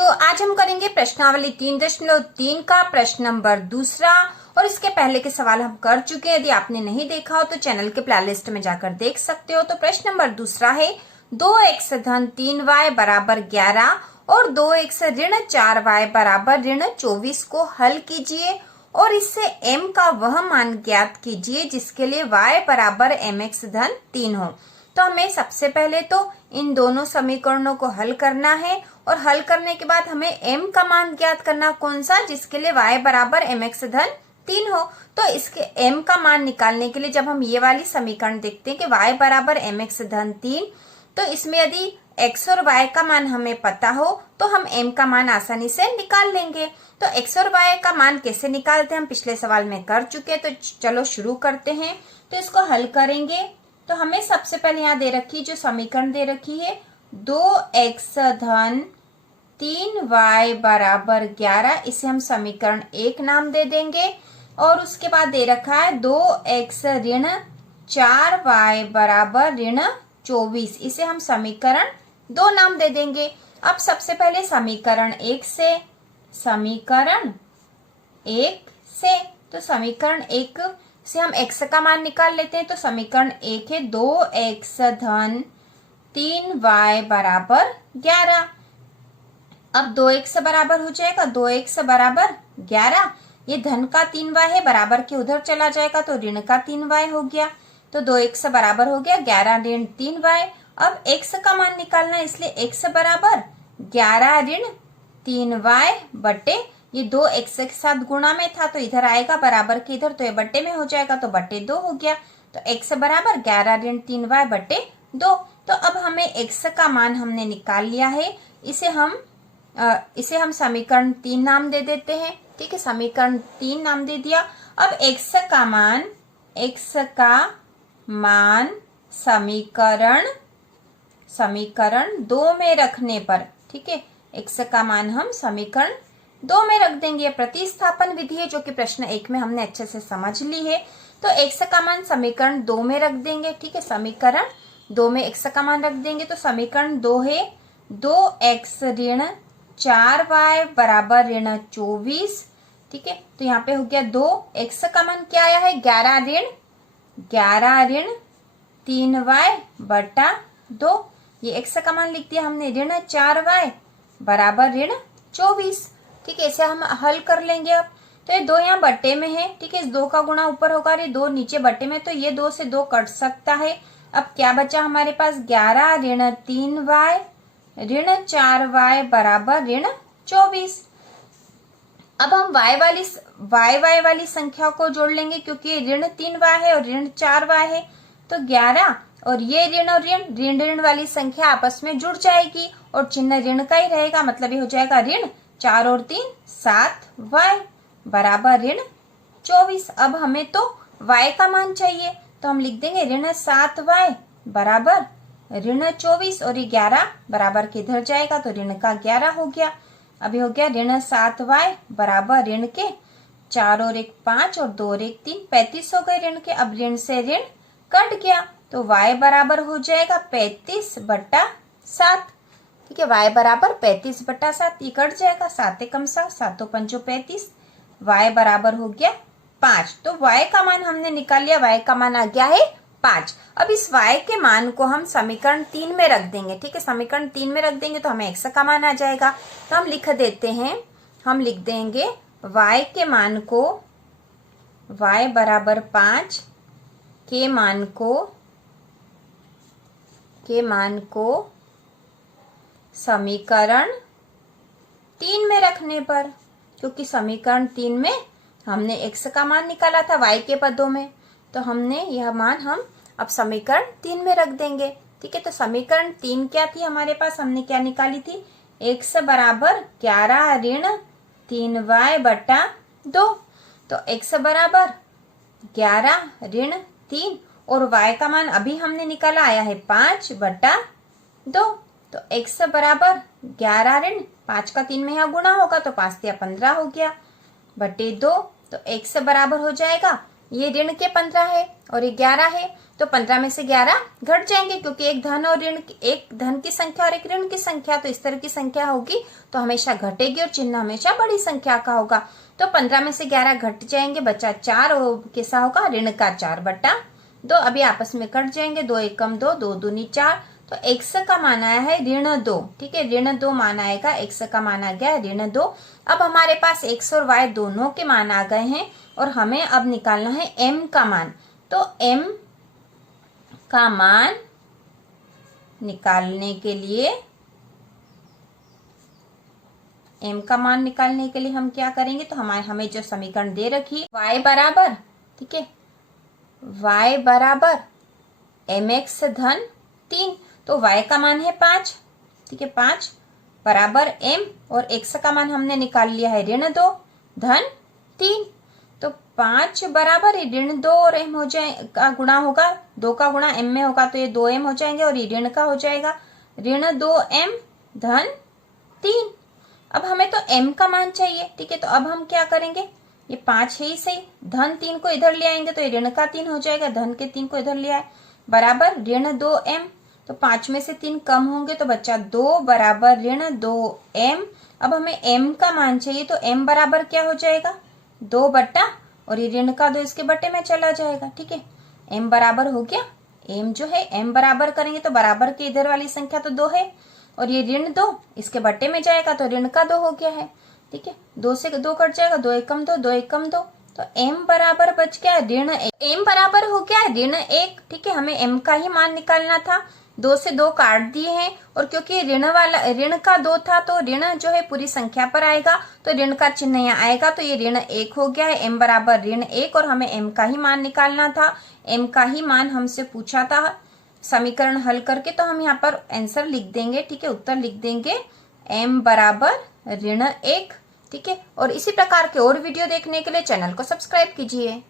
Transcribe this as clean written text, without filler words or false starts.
बच्चों, आज हम करेंगे प्रश्नावली 3.3 का प्रश्न नंबर दूसरा। और इसके पहले के सवाल हम कर चुके हैं। यदि आपने नहीं देखा हो तो चैनल के प्लेलिस्ट में जाकर देख सकते हो। तो प्रश्न नंबर दूसरा है 2x धन 3y बराबर 11 और 2x ऋण 4y बराबर ऋण 24 को हल कीजिए और इससे m का वह मान ज्ञात कीजिए जिसके लिए y बराबर mx धन 3 हो। तो हमें सबसे पहले तो इन दोनों समीकरणों को हल करना है और हल करने के बाद हमें m का मान ज्ञात करना, कौन सा, जिसके लिए y बराबर mx धन 3 हो। तो इसके m का मान निकालने के लिए जब हम ये वाली समीकरण देखते हैं कि y बराबर mx धन 3, तो इसमें यदि x और y का मान हमें पता हो तो हम m का मान आसानी से निकाल लेंगे। तो x और y का मान कैसे निकालते हैं हम पिछले सवाल में कर चुके हैं। तो चलो शुरू करते हैं। तो इसको हल करेंगे तो हमें सबसे पहले यहाँ दे रखी जो समीकरण दे रखी है 2x धन 3y बराबर 11, इसे हम समीकरण 1 नाम दे देंगे। और उसके बाद दे रखा है 2x ऋण 4y बराबर ऋण 24, इसे हम समीकरण 2 नाम दे देंगे। अब सबसे पहले समीकरण 1 से तो समीकरण 1 से हम x का मान निकाल लेते हैं। तो समीकरण 1 है 2x धन 3y बराबर 11। अब 2x बराबर हो जाएगा 2x बराबर 11, ये धन का 3y है, बराबर के उधर चला जाएगा तो ऋण का 3y हो गया। तो 2x बराबर हो गया 11 ऋण 3y। अब x का मान निकालना है, इसलिए x बराबर 11 ऋण 3y बटे, ये 2x के साथ गुणा में था तो इधर आएगा बराबर के इधर, तो ये बट्टे में हो जाएगा तो बट्टे 2 हो गया। तो x बराबर 11 ऋण 3y बट्टे 2। तो अब हमें x का मान हमने निकाल लिया है, इसे हम समीकरण 3 नाम दे देते हैं। ठीक है, समीकरण 3 नाम दे दिया। अब x का मान समीकरण 2 में रखने पर, ठीक है, x का मान हम समीकरण 2 में रख देंगे। प्रतिस्थापन विधि है जो कि प्रश्न 1 में हमने अच्छे से समझ ली है। तो x का मान समीकरण 2 में रख देंगे। ठीक है, समीकरण 2 में x का मान रख देंगे। तो समीकरण 2 है 2x ऋण 4y बराबर ऋण 24। ठीक है, तो यहाँ पे हो गया 2x का मान क्या आया है 11 ऋण 3y बटा 2, ये x का मान लिख दिया हमने ऋण 4y बराबर ऋण 24। ठीक है, इसे हम हल कर लेंगे। अब तो ये 2 यहाँ बट्टे में है। ठीक है, इस 2 का गुणा ऊपर होगा और ये 2 नीचे बट्टे में, तो ये 2 से 2 कट सकता है। अब क्या बचा हमारे पास 11 ऋण 3y ऋण 4y बराबर ऋण 24। अब हम y वाली संख्या को जोड़ लेंगे क्योंकि ऋण 3y है और ऋण 4y है। तो 11 और ये ऋण वाली संख्या आपस में जुड़ जाएगी और चिन्ह ऋण का ही रहेगा, मतलब ये हो जाएगा ऋण 4 और 3 7y बराबर ऋण 24। अब हमें तो y का मान चाहिए तो हम लिख देंगे ऋण 7y बराबर ऋण 24 और ये 11 बराबर के इधर जाएगा तो ऋण का 11 हो गया। अभी हो गया ऋण 7y बराबर ऋण के 4 और 1 5 और 2 और 1 3 35 हो गए ऋण के। अब ऋण से ऋण कट गया तो y बराबर हो जाएगा 35 बटा 7। ठीक है, y बराबर 35 बटा 7, ये कट जाएगा 7 एकम 7 7 पंचो 35, y बराबर हो गया 5। तो y का मान हमने निकाल लिया, y का मान आ गया है 5। अब इस y के मान को हम समीकरण 3 में रख देंगे। ठीक है, समीकरण 3 में रख देंगे तो हमें x का मान आ जाएगा। तो हम लिख देते हैं, हम लिख देंगे y के मान को, y बराबर 5 के मान को समीकरण 3 में रखने पर, क्योंकि समीकरण 3 में हमने x का मान निकाला था y के पदों में, तो हमने यह मान हम अब समीकरण 3 में रख देंगे। ठीक है, तो समीकरण 3 क्या थी हमारे पास, हमने क्या निकाली थी, x बराबर 11 ऋण 3y बटा 2। तो x बराबर 11 ऋण 3 और y का मान अभी हमने निकाला आया है 5 बटा 2। तो x बराबर 11 ऋण 5 का 3 में यहाँ गुणा होगा तो 5 या 15 हो गया बटे 2। तो x बराबर हो जाएगा, ये ऋण के 15 है और ये 11 है तो 15 में से 11 घट जाएंगे, क्योंकि एक धन और ऋण, एक धन की संख्या और एक ऋण की संख्या, तो इस तरह की संख्या होगी तो हमेशा घटेगी और चिन्ह हमेशा बड़ी संख्या का होगा। तो 15 में से 11 घट जाएंगे, बचा 4 और कैसा होगा, ऋण का 4/2। अभी आपस में कट जाएंगे, 2 एकम 2, 2 दूनी 4, तो x का मान आया है ऋण 2। ठीक है, ऋण 2 मान आएगा, x का मान आ गया है ऋण 2। अब हमारे पास x और y दोनों के मान आ गए हैं और हमें अब निकालना है m का मान। तो m का मान निकालने के लिए m का मान निकालने के लिए हम क्या करेंगे, तो हमें जो समीकरण दे रखी है y बराबर, ठीक है, y बराबर mx धन 3, तो y का मान है 5, ठीक है, 5 बराबर m और x का मान हमने निकाल लिया है ऋण 2 धन 3। तो 5 बराबर ऋण 2 और m हो जाएगा, गुणा होगा, 2 का गुणा m में होगा तो ये 2m हो जाएंगे और ये ऋण का हो जाएगा ऋण 2m धन 3। अब हमें तो m का मान चाहिए, ठीक है, तो अब हम क्या करेंगे, ये 5 है ही सही, धन 3 को इधर ले आएंगे तो ये ऋण का 3 हो जाएगा, धन के 3 को इधर ले आए, बराबर ऋण 2m। तो 5 में से 3 कम होंगे तो बच्चा 2 बराबर ऋण 2m। अब हमें m का मान चाहिए, तो m बराबर क्या हो जाएगा, 2 बट्टा और ये ऋण का 2 इसके बट्टे में चला जाएगा। ठीक है, m बराबर हो गया, m जो है m बराबर करेंगे तो बराबर के इधर वाली संख्या तो 2 है और ये ऋण 2 इसके बट्टे में जाएगा तो ऋण का 2 हो गया है। ठीक है, 2 से 2 कट जाएगा, 2 एकम 2, 2 एकम 2, तो m बराबर बच गया ऋण 1, m बराबर हो गया ऋण 1। ठीक है, हमें m का ही मान निकालना था, 2 से 2 काट दिए हैं और क्योंकि ऋण का 2 था तो ऋण जो है पूरी संख्या पर आएगा, तो ऋण का चिन्ह यहाँ आएगा, तो ये ऋण 1 हो गया है, m बराबर ऋण 1 और हमें m का ही मान निकालना था, m का ही मान हमसे पूछा था समीकरण हल करके, तो हम यहाँ पर आंसर लिख देंगे। ठीक है, उत्तर लिख देंगे m बराबर ऋण 1। ठीक है, और इसी प्रकार के और वीडियो देखने के लिए चैनल को सब्सक्राइब कीजिए।